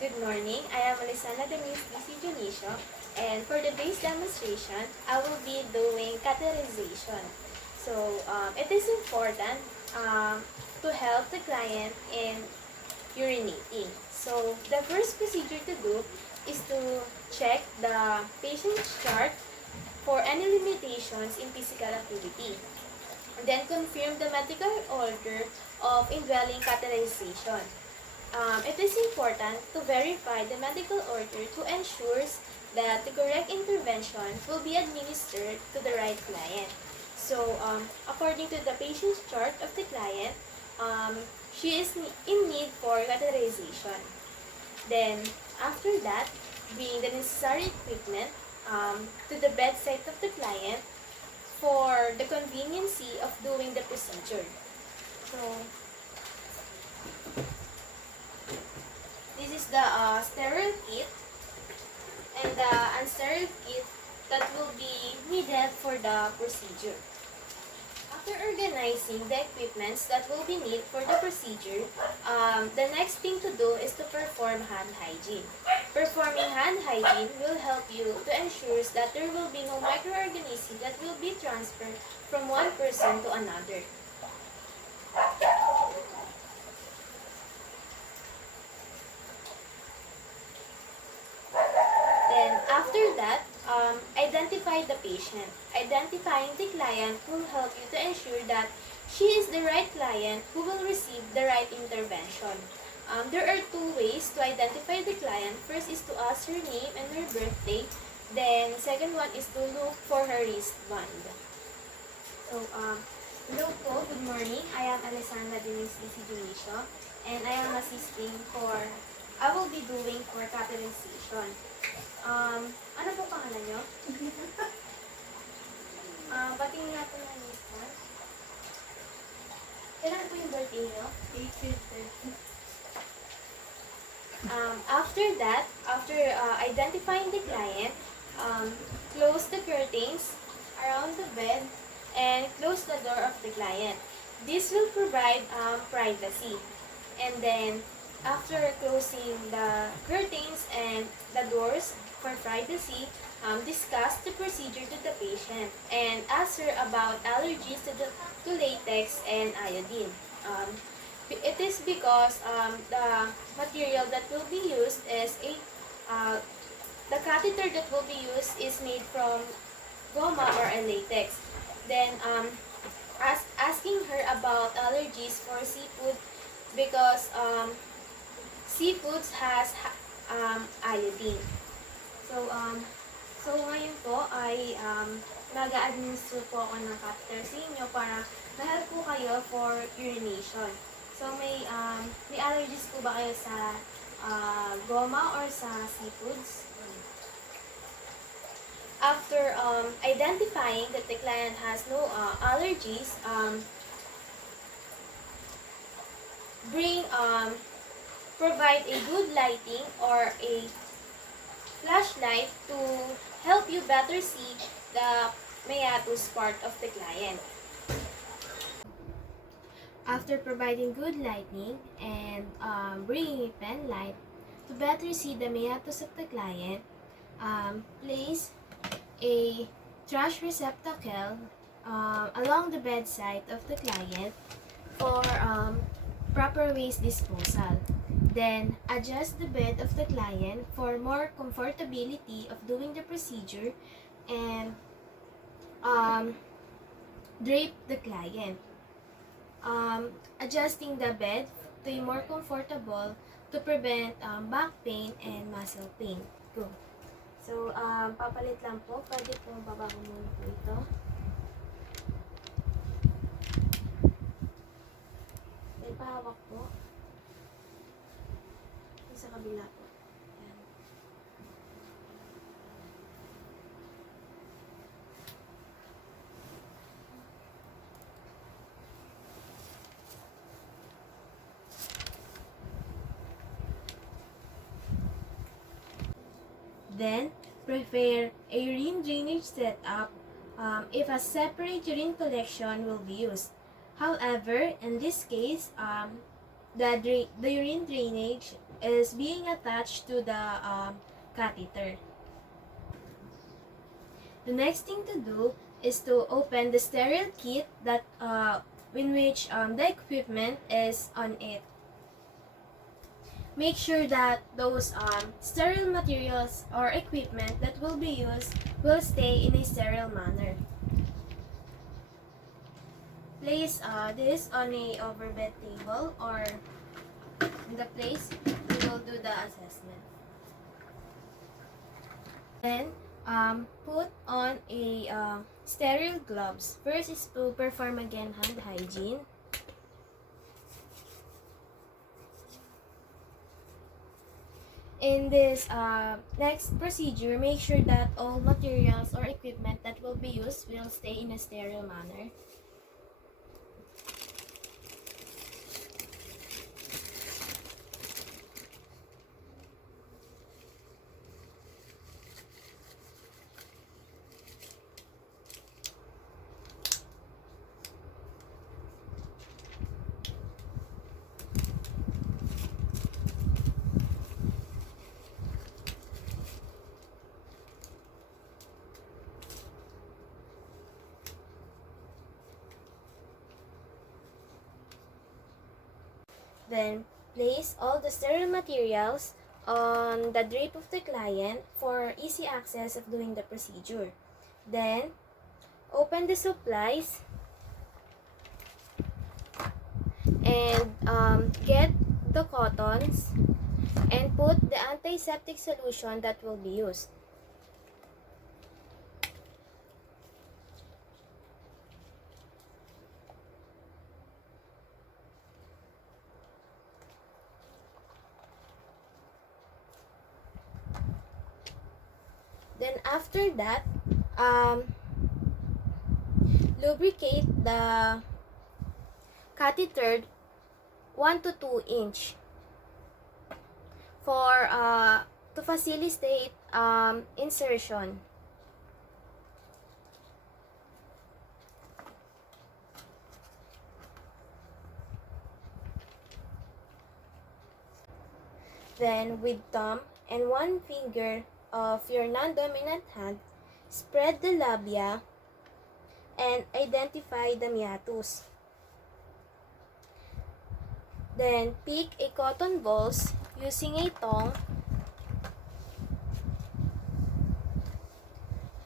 Good morning. I am Alessandra Denise DC Junicio, and for today's demonstration, I will be doing catheterization. It is important to help the client in urinating. So, the first procedure to do is to check the patient's chart for any limitations in physical activity. And then confirm the medical order of indwelling catheterization. It is important to verify the medical order to ensure that the correct intervention will be administered to the right client. According to the patient's chart of the client, she is in need for catheterization. Then, after that, bring the necessary equipment to the bedside of the client for the conveniency of doing the procedure. So, this is the sterile kit and the unsterile kit that will be needed for the procedure. After organizing the equipments that will be needed for the procedure, the next thing to do is to perform hand hygiene. Performing hand hygiene will help you to ensure that there will be no microorganisms that will be transferred from one person to another. Then, after that, identify the patient. Identifying the client will help you to ensure that she is the right client who will receive the right intervention. There are two ways to identify the client. First is to ask her name and her birthday. Then, second one is to look for her wristband. Hello po, good morning. I am Alessandra Denise DC Junicio, and I am assisting I will be doing for catheterization. Ano po pangalan nyo? Batiin nga po ng listeners. Kailan po yung birthday nyo? April 30. After identifying the client, close the curtains around the bed and close the door of the client. This will provide privacy. And then, after closing the curtains and the doors for privacy, discuss the procedure to the patient and ask her about allergies to latex and iodine. It is because the material that will be used is the catheter that will be used is made from goma or a latex. Then, asking her about allergies for seafood because seafoods has iodine. So ngayon po ay mag-a-administer po ako ng catheter sa inyo para ma-help po kayo for urination. So may allergies po ba kayo sa goma or sa seafoods? After identifying that the client has no allergies, provide a good lighting or a flashlight to help you better see the meatus part of the client. After providing good lighting and bringing a pen light to better see the meatus of the client, place a trash receptacle along the bedside of the client for proper waste disposal. Then, adjust the bed of the client for more comfortability of doing the procedure and drape the client. Adjusting the bed to be more comfortable to prevent back pain and muscle pain. Go. So, papalit lang po. Pwede po babago muna po ito. May pahawak po. Sa kabila po. Ayan. Then, prepare a urine drainage setup if a separate urine collection will be used. However, in this case, the urine drainage is being attached to the catheter. The next thing to do is to open the sterile kit that in which the equipment is on it. Make sure that those sterile materials or equipment that will be used will stay in a sterile manner. Place this on a overbed table or in the place we will do the assessment. Then put on a sterile gloves. First is to perform again hand hygiene. In this next procedure, make sure that all materials or equipment that will be used will stay in a sterile manner. Then, place all the sterile materials on the drape of the client for easy access of doing the procedure. Then, open the supplies and get the cottons and put the antiseptic solution that will be used. Then after that, lubricate the catheter 1 to 2 inch for to facilitate insertion. Then with thumb and one finger of your non-dominant hand, spread the labia and identify the meatus. Then pick a cotton balls using a tongue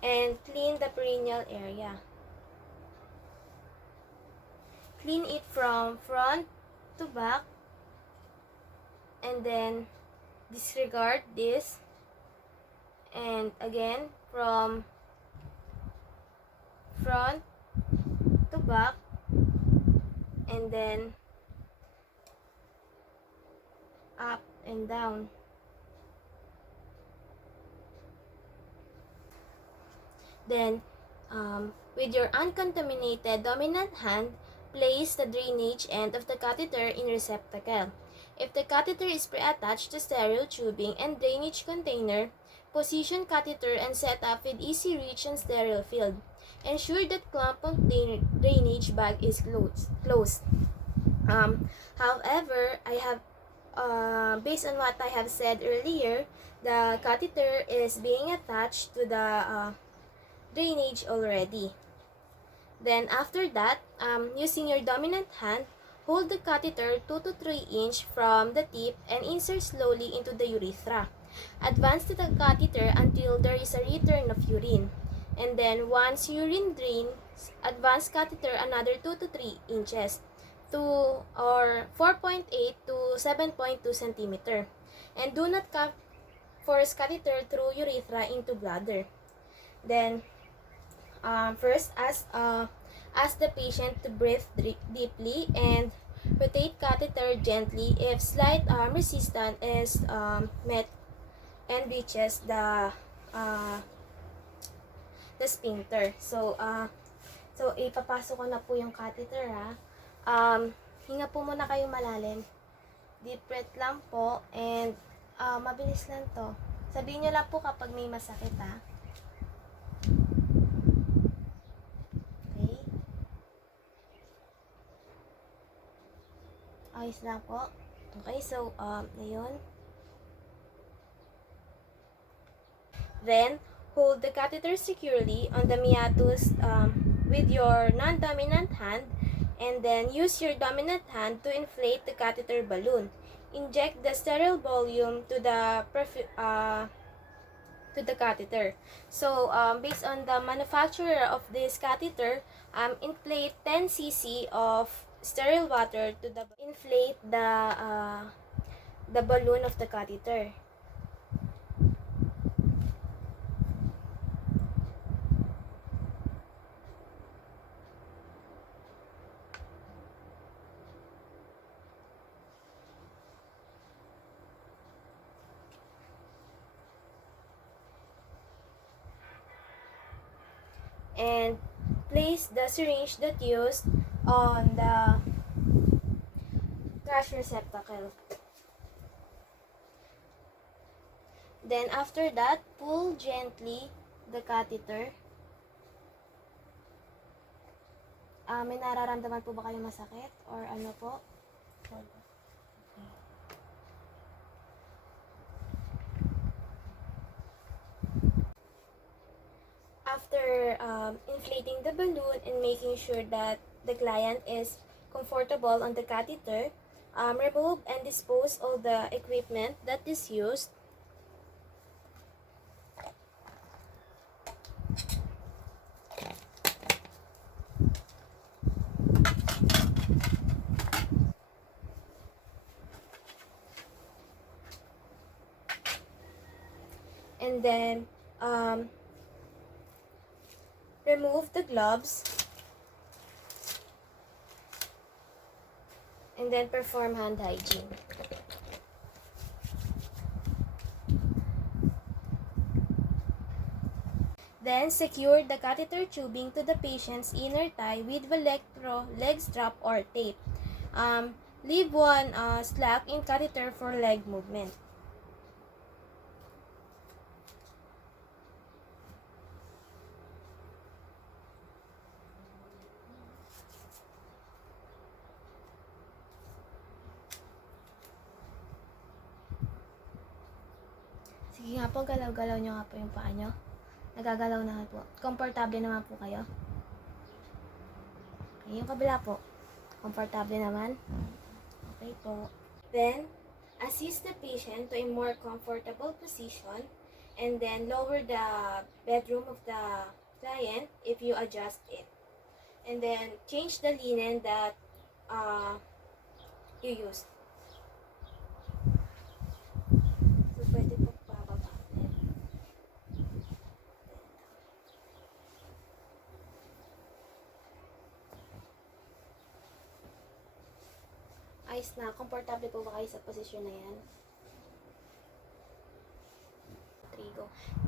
and clean the perineal area. Clean it from front to back and then disregard this, and again from front to back and then up and down. Then with your uncontaminated dominant hand, place the drainage end of the catheter in receptacle. If the catheter is pre-attached to sterile tubing and drainage container, position catheter and set up with easy reach and sterile field. Ensure that clamp of drainage bag is closed. However, I have based on what I have said earlier, the catheter is being attached to the drainage already. Then after that, using your dominant hand, hold the catheter 2 to 3 inch from the tip and insert slowly into the urethra. Advance the catheter until there is a return of urine. And then once urine drains, advance catheter another 2 to 3 inches to or 4.8 to 7.2 centimeter. And do not force catheter through urethra into bladder. Then first ask the patient to breathe deeply and rotate catheter gently if slight resistance is met and reaches the sphincter. So ipapasok ko na po yung catheter ha. Hinga po muna kayo malalim. Deep breath lang po and mabilis lang to. Sabihin nyo lang po kapag may masakit ha. Okay. Ayos lang po. Okay, so ngayon Then, hold the catheter securely on the meatus with your non-dominant hand, and then use your dominant hand to inflate the catheter balloon. Inject the sterile volume to the catheter. So, based on the manufacturer of this catheter, inflate 10 cc of sterile water to inflate the balloon of the catheter. And place the syringe that used on the cash receptacle. Then after that, pull gently the catheter. May nararamdaman po ba kayo masakit or ano po? After inflating the balloon and making sure that the client is comfortable on the catheter, remove and dispose all the equipment that is used. And then remove the gloves and then perform hand hygiene. Then secure the catheter tubing to the patient's inner thigh with Velcro leg strap or tape. Leave one slack in catheter for leg movement. Sige nga po, galaw-galaw nyo nga po yung paa nyo. Nagagalaw na po. Komportable naman po kayo. Okay, yung kabila po. Komportable naman. Okay po. Then, assist the patient to a more comfortable position and then lower the bedroom of the client if you adjust it. And then, change the linen that you used. So, pwede po pababatin. Ayos na. Komportable po ba kayo sa posisyon na yan?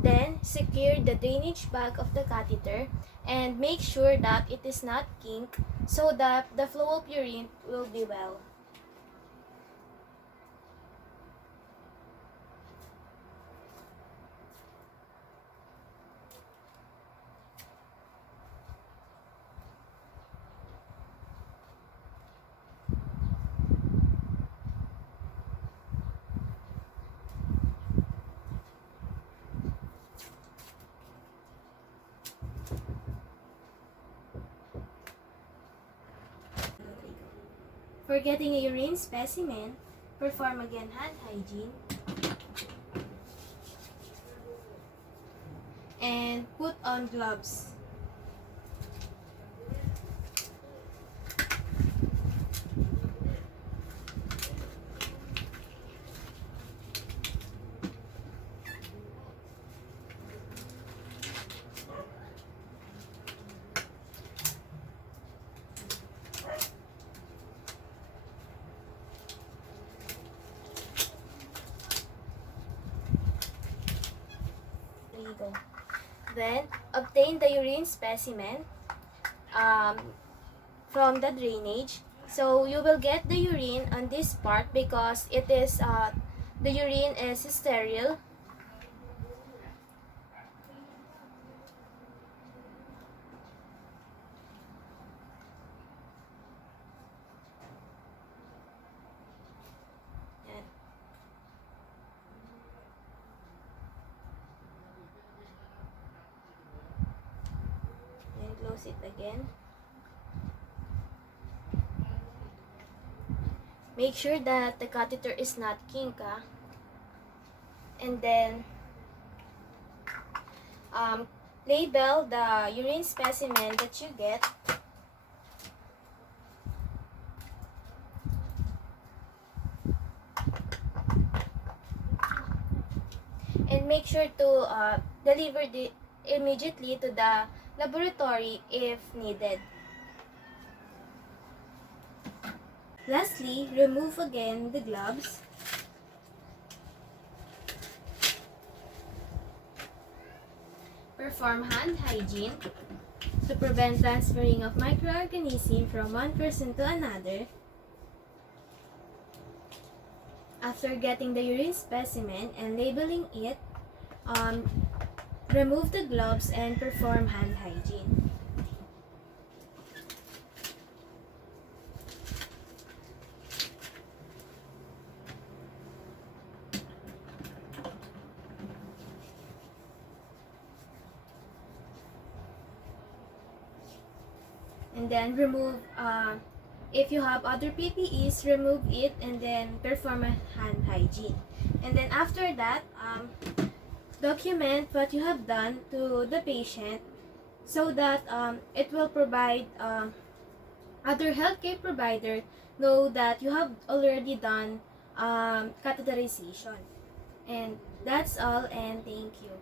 Then, secure the drainage bag of the catheter and make sure that it is not kinked so that the flow of urine will be well. For getting a urine specimen, perform again hand hygiene and put on gloves. Go. Then, obtain the urine specimen from the drainage. So, you will get the urine on this part because it is the urine is sterile. it again. Make sure that the catheter is not kink, and then label the urine specimen that you get. And make sure to deliver it immediately to the laboratory if needed. Lastly, remove again the gloves. Perform hand hygiene to prevent transferring of microorganisms from one person to another. After getting the urine specimen and labeling it, remove the gloves and perform hand hygiene. And then remove, if you have other PPEs, remove it and then perform a hand hygiene. And then after that, document what you have done to the patient so that it will provide other healthcare provider know that you have already done catheterization. And that's all, and thank you.